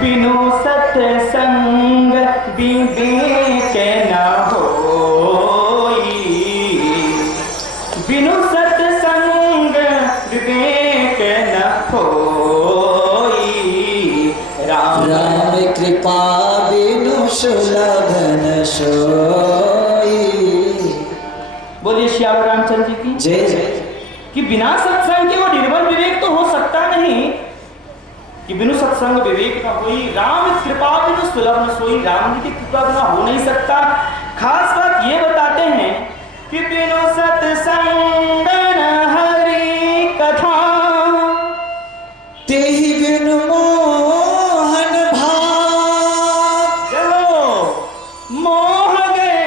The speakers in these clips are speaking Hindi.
बिनु सत्संग विवेक न होई, बिनु सत्संग विवेक न होई। राम कृपा बिनु सुलभ न सोई। बोलिए श्याम रामचंद्र जी की जय जय। कि बिना सत्संग के वो निर्मल विवेक तो हो सकता नहीं, कि बिनु सत्संग विवेक न होई। राम कृपा बिनु सुलभ न सोई, राम जी की कृपा बिना हो नहीं सकता। खास बात ये बताते हैं कि बिनु सत्संग न हरि कथा, तेहि बिनु मोहन भाव। चलो मोह गए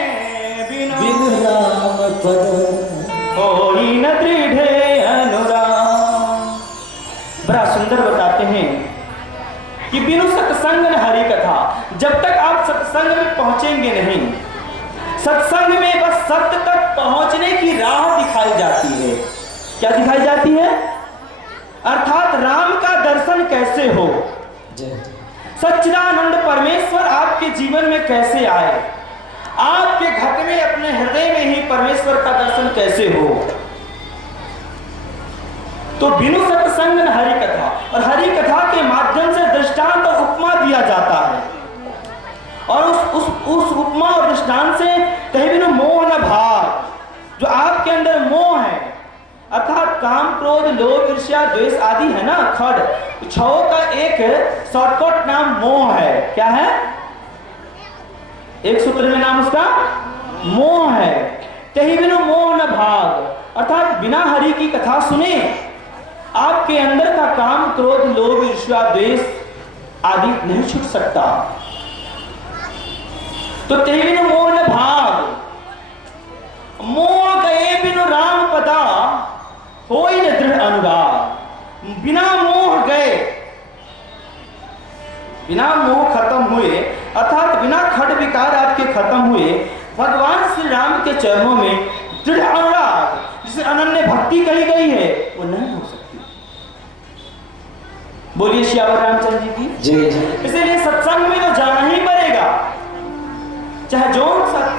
बिनु राम पद होई न दृढ़ अनुराग। बड़ा सुंदर बताते हैं कि बिनु सत्संग न हरि कथा। जब तक आप सत्संग में पहुंचेंगे नहीं, सत्संग में बस सत्य तक पहुंचने की राह दिखाई जाती है। क्या दिखाई जाती है? अर्थात राम का दर्शन कैसे हो, सच्चिदानंद परमेश्वर आपके जीवन में कैसे आए, आपके घट में अपने हृदय में ही परमेश्वर का दर्शन कैसे हो। तो बिनु सत्संग न हरि कथा, और हरि कथा के माध्यम से दृष्टांत और उपमा दिया जाता है, और उस उपमा और दृष्टांत से कहीं बिनु मोह न भाव, जो आपके अंदर मोह है अर्थात काम क्रोध लोभ ईर्ष्या द्वेष आदि है ना, खड, छओं का एक शॉर्टकट नाम मोह है। क्या है? एक सूत्र में नाम उसका मोह है। कहीं बिनु मोह न भाव, अर्थात बिना हरि की कथा सुने आपके अंदर का काम क्रोध लोभ ईर्ष्या द्वेष आदि नहीं छूट सकता। तो तेहि बिनु मोह न भाव, मोह गए बिनु राम पदा होई न दृढ़ अनुराग। बिना मोह गए, बिना मोह खत्म हुए, अर्थात बिना खड विकार आपके खत्म हुए, भगवान श्री राम के चरणों में दृढ़ अनुराग, जिसे अनन्य भक्ति कही गई है, वो नहीं हो सकती। बोलिए श्याम रामचंद्र जी की जय जय। इसलिए सत्संग में तो जाना ही पड़ेगा, चाहे जो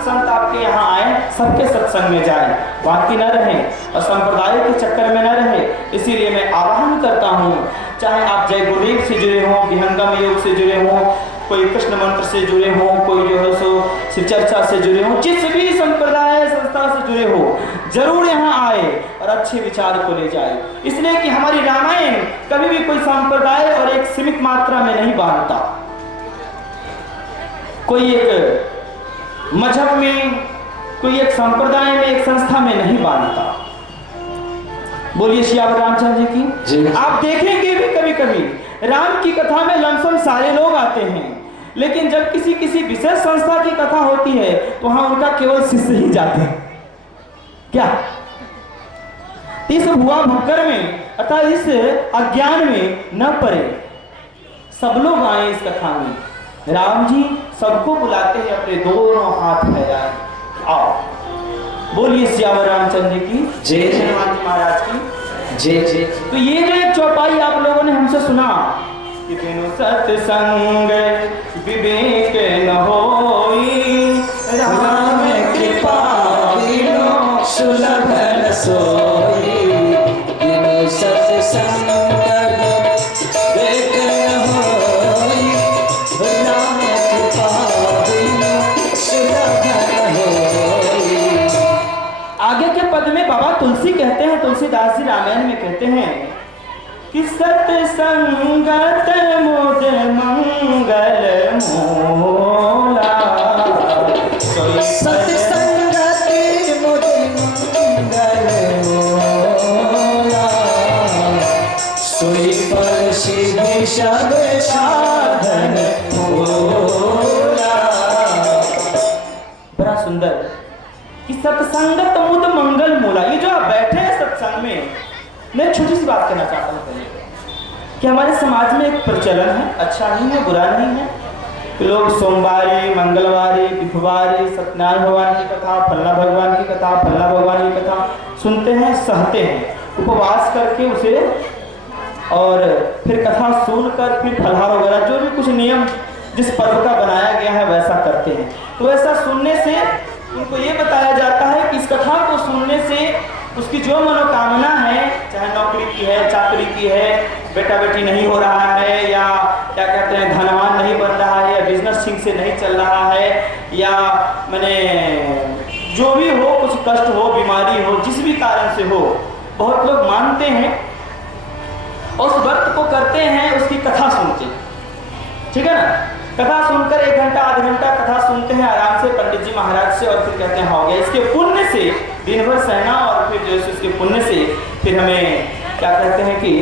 संत आपके यहाँ आए सबके सत्संग में जाए, बाकी न रहे और संप्रदाय के चक्कर में न रहे। इसीलिए मैं आह्वान करता हूँ, चाहे आप जय गुरुदेव से जुड़े हों, विहंगम योग से जुड़े हों, कोई कृष्ण मंत्र से जुड़े हों, कोई जो है सो शिव चर्चा से जुड़े हों, जिस भी संप्रदाय संस्था से जुड़े हो, जरूर यहाँ आए और अच्छे विचार को ले जाए। इसलिए कि हमारी रामायण कभी भी कोई संप्रदाय और एक सीमित मात्रा में नहीं बांधता, कोई एक मजहब में, कोई एक संप्रदाय में, एक संस्था में नहीं बांधता। बोलिए श्याम रामचंद्र जी की। आप देखेंगे भी कभी कभी राम की कथा में लमसम सारे लोग आते हैं, लेकिन जब किसी विशेष संस्था की कथा होती है तो वहां उनका केवल शिष्य ही जाते हैं। क्या इस हुआ भक्कर में अर्थात इस अज्ञान में न पड़े, सब लोग आए इस कथा में। राम जी सबको बुलाते हैं, अपने दोनों हाथ फैलाए, आओ। बोलिए श्याम रामचंद्र की जय जय। हनुमान जी महाराज की जय जय। तो ये जो एक चौपाई आप लोगों ने हमसे सुना कि बिनु सत्संग विवेक न होई, राम कृपा बिनु सुलभ न सोई। बिनु सत्संग विवेक न होई, राम कृपा बिनु सुलभ न होई। आगे के पद में बाबा तुलसी कहते हैं, तुलसीदास जी रामायण में कहते हैं कि सत्संगत मुझ मंगल मोला, सत्संगत मुझ मंगल मोला, सोई पर सिद्धि सब साधन मोला। बड़ा सुंदर कि सत्संगत मुद मंगल मोला। ये जो आप बैठे हैं सत्संग में, मैं छोटी सी बात कहना चाहता हूँ पहले कि हमारे समाज में एक प्रचलन है, अच्छा नहीं है, बुरा नहीं है, कि लोग सोमवारी, मंगलवारी, बुधवारी सत्यनारायण भगवान की कथा, फल्ला भगवान की कथा, फल्ला भगवान की कथा सुनते हैं, सहते हैं, उपवास करके उसे, और फिर कथा सुनकर फिर फलहार वगैरह जो भी कुछ नियम जिस पर्व का बनाया गया है वैसा करते हैं। तो ऐसा सुनने से उनको ये बताया जाता है कि इस कथा को सुनने से उसकी जो मनोकामना है, चाहे नौकरी की है, चाकरी की है, बेटा बेटी नहीं हो रहा है, या क्या कहते हैं धनवान नहीं बन रहा है, या बिजनेस ठीक से नहीं चल रहा है, या मैंने जो भी हो, कुछ कष्ट हो, बीमारी हो, जिस भी कारण से हो, बहुत लोग मानते हैं उस व्रत को करते हैं, उसकी कथा सुनते हैं, ठीक है ना। कथा सुनकर 1 घंटा आधा घंटा कथा सुनते हैं आराम से पंडित जी महाराज से, और फिर कहते हैं हो गया। इसके पुण्य से दिन भर सहना, और फिर जो है उसके पुण्य से फिर हमें क्या कहते हैं कि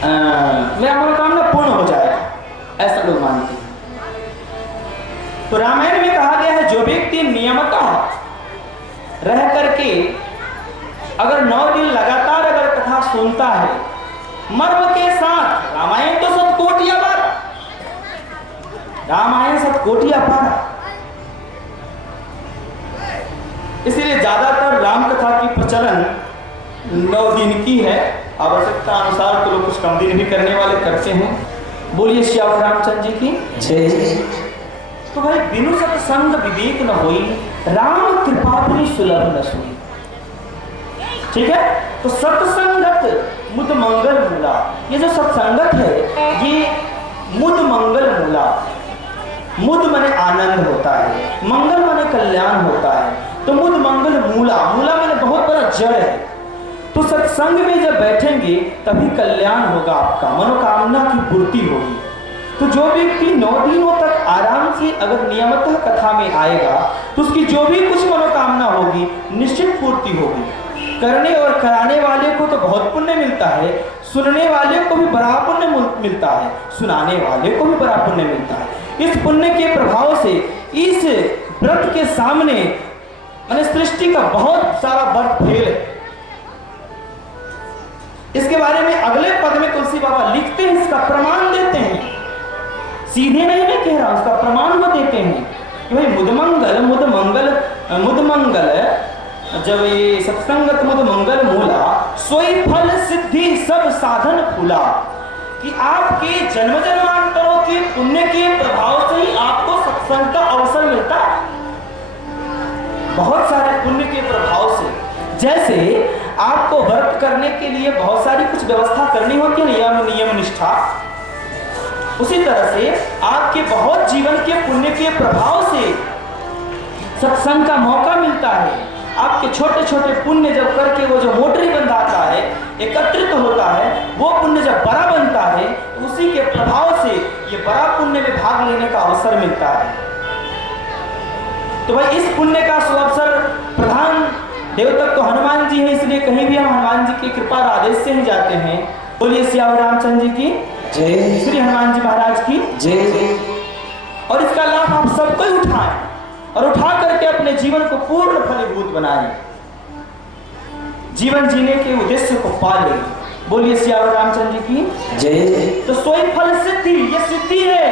मेरा मनोकामना पूर्ण हो जाएगा, ऐसा लोग मानते हैं। तो रामायण में कहा गया है जो व्यक्ति नियमतः रह करके अगर 9 दिन लगातार अगर कथा सुनता है मर्म के साथ, रामायण तो सतकोटिया बार, रामायण सतकोटिया पार, इसलिए ज्यादातर राम कथा की प्रचलन 9 दिन की है। आवश्यकता अनुसार तो लोग कुछ कम दिन भी करने वाले करते हैं। बोलिए श्याम रामचंद्र जी की जय। तो भाई बिनु सत्संग विवेक न होई, राम कृपा भी सुलभ न सुनी, ठीक है। तो सत्संगत मुद मंगल मूला, ये जो सत्संगत है ये मुद मंगल मूला, मुद माने आनंद होता है, मंगल माने कल्याण होता है, तो मुद मंगल मूला, मूला माने बहुत बड़ा जड़ है। तो सत्संग में जब बैठेंगे तभी कल्याण होगा, आपका मनोकामना की पूर्ति होगी। तो जो व्यक्ति 9 दिनों तक आराम से अगर नियमितः कथा में आएगा तो उसकी जो भी कुछ मनोकामना होगी निश्चित पूर्ति होगी। करने और कराने वाले को तो बहुत पुण्य मिलता है, सुनने वाले को भी बड़ा पुण्य मिलता है, सुनाने वाले को भी बड़ा पुण्य मिलता है। इस पुण्य के प्रभाव से इस व्रत के सामने मैंने सृष्टि का बहुत सारा व्रत फेल है। इसके बारे में अगले पद में तुलसी बाबा लिखते हैं, इसका प्रमाण देते हैं, सीधे नहीं मैं कह रहा, उसका प्रमाण वो देते हैं कि भाई मुद मंगल जब ये सत्संगत मुद मंगल मूला सोई फल सिद्धि सब साधन फूला, कि आपके जन्म जन्मांतरों के पुण्य के प्रभाव से ही आपको सत्संग का अवसर मिलता है, बहुत सारे पुण्य के प्रभाव से। जैसे आपको व्रत करने के लिए बहुत सारी कुछ व्यवस्था करनी होती है, नियम निष्ठा, उसी तरह से आपके बहुत जीवन के पुण्य के प्रभाव से सत्संग का मौका मिलता है। आपके छोटे छोटे पुण्य जब करके वो जो मोटरी बंधाता है, एकत्रित होता है, वो पुण्य जब बड़ा बनता है तो उसी के प्रभाव से ये बड़ा पुण्य में भाग लेने का अवसर मिलता है। तो भाई इस पुण्य का सुअवसर प्रधान देवतक तो हनुमान जी है, इसलिए कहीं भी हम हनुमान जी की कृपा आदेश से ही जाते हैं। बोलिए सियावर रामचंद्र जी की जय, श्री हनुमान जी महाराज की जय। और इसका लाभ आप सबको ही उठाएं और उठा करके अपने जीवन को पूर्ण फलीभूत बनाएं, जीवन जीने के उद्देश्य को पाले। बोलिए सियावर रामचंद्र जी की जय। तो सोई फल सिद्धि, ये सिद्धि है,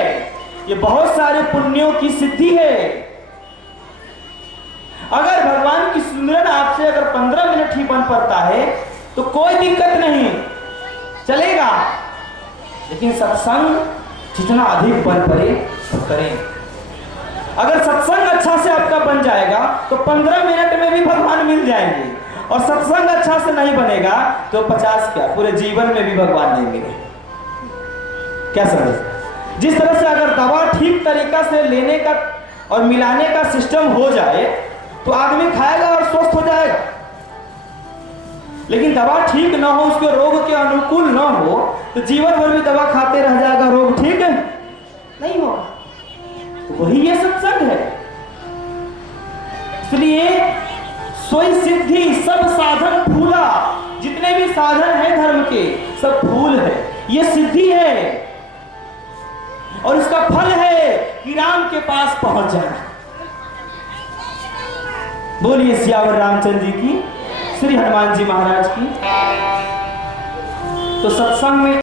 ये बहुत सारे पुण्यों की सिद्धि है। अगर भगवान की सुमिरन आपसे अगर 15 मिनट ही बन पड़ता है तो कोई दिक्कत नहीं, चलेगा, लेकिन सत्संग जितना अधिक बन पड़े तो करें। अगर सत्संग अच्छा से आपका बन जाएगा तो 15 मिनट में भी भगवान मिल जाएंगे, और सत्संग अच्छा से नहीं बनेगा तो 50 क्या पूरे जीवन में भी भगवान नहीं मिले। क्या समझ? जिस तरह से अगर दवा ठीक तरीका से लेने का और मिलाने का सिस्टम हो जाए तो आदमी खाएगा और स्वस्थ हो जाएगा, लेकिन दवा ठीक ना हो, उसके रोग के अनुकूल ना हो तो जीवन भर भी दवा खाते रह जाएगा, रोग ठीक है नहीं होगा। तो वही ये सत्संग है। इसलिए सोई सिद्धि सब साधन फूला, जितने भी साधन हैं धर्म के सब फूल है, ये सिद्धि है, और इसका फल है कि राम के पास पहुंच जाना। बोलिए सियावर रामचंद्र जी की, श्री हनुमान जी महाराज की। तो सत्संग में